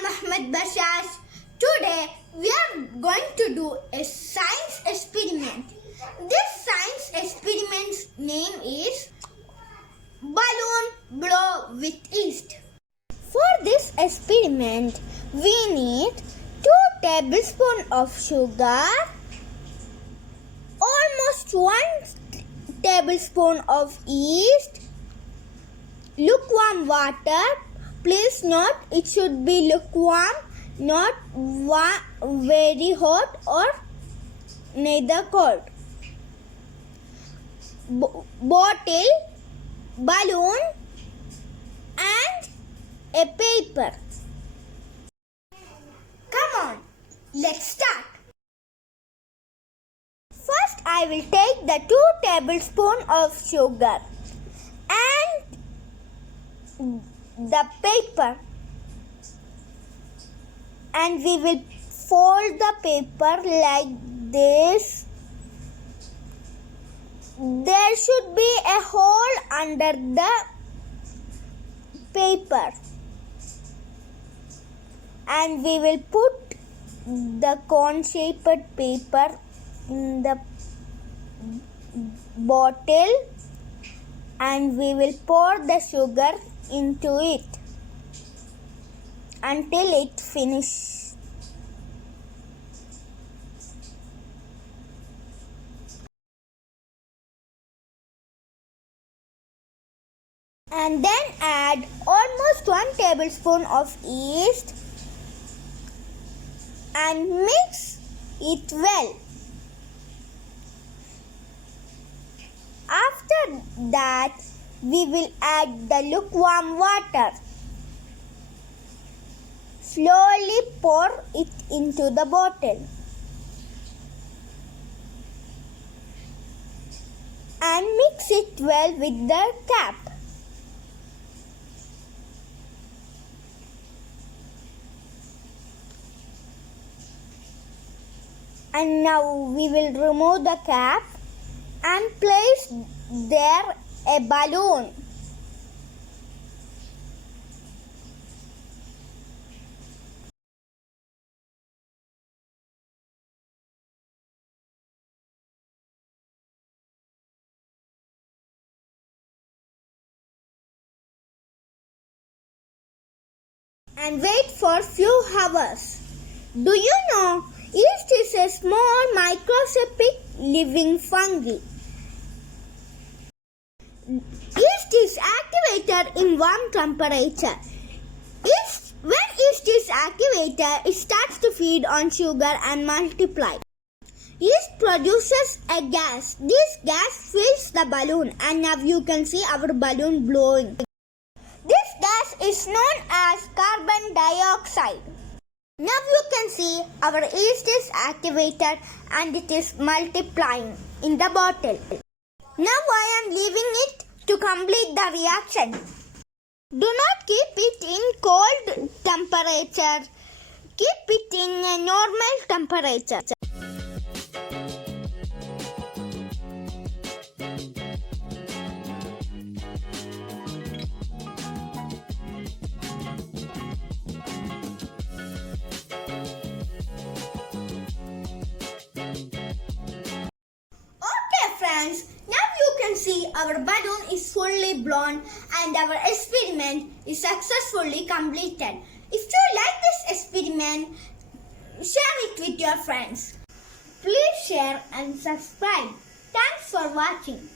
Bashash. Today we are going to do a science experiment. This science experiment's name is Balloon Blow with Yeast. For this experiment, we need 2 tablespoons of sugar, almost 1 tablespoon of yeast, lukewarm water. Please note it should be lukewarm, not very hot or neither cold. Bottle, balloon and a paper. Come on, let's start. First I will take the 2 tablespoons of sugar and the paper, and we will fold the paper like this. There should be a hole under the paper, and we will put the cone-shaped paper in the bottle, and we will pour the sugar into it until it finishes. And then add almost 1 tablespoon of yeast and mix it well. After that, we will add the lukewarm water. Slowly pour it into the bottle and mix it well with the cap. And now we will remove the cap and place there a balloon. And wait for few hours. Do you know yeast is a small microscopic living fungi? Yeast is activated in warm temperature. When yeast is activated, it starts to feed on sugar and multiply. Yeast produces a gas. This gas fills the balloon, and now you can see our balloon blowing. This gas is known as carbon dioxide. Now you can see our yeast is activated and it is multiplying in the bottle. Now I am leaving it to complete the reaction. Do not keep it in cold temperature. Keep it in a normal temperature. Friends, now you can see our balloon is fully blown and our experiment is successfully completed. If you like this experiment, share it with your friends. Please share and subscribe. Thanks for watching.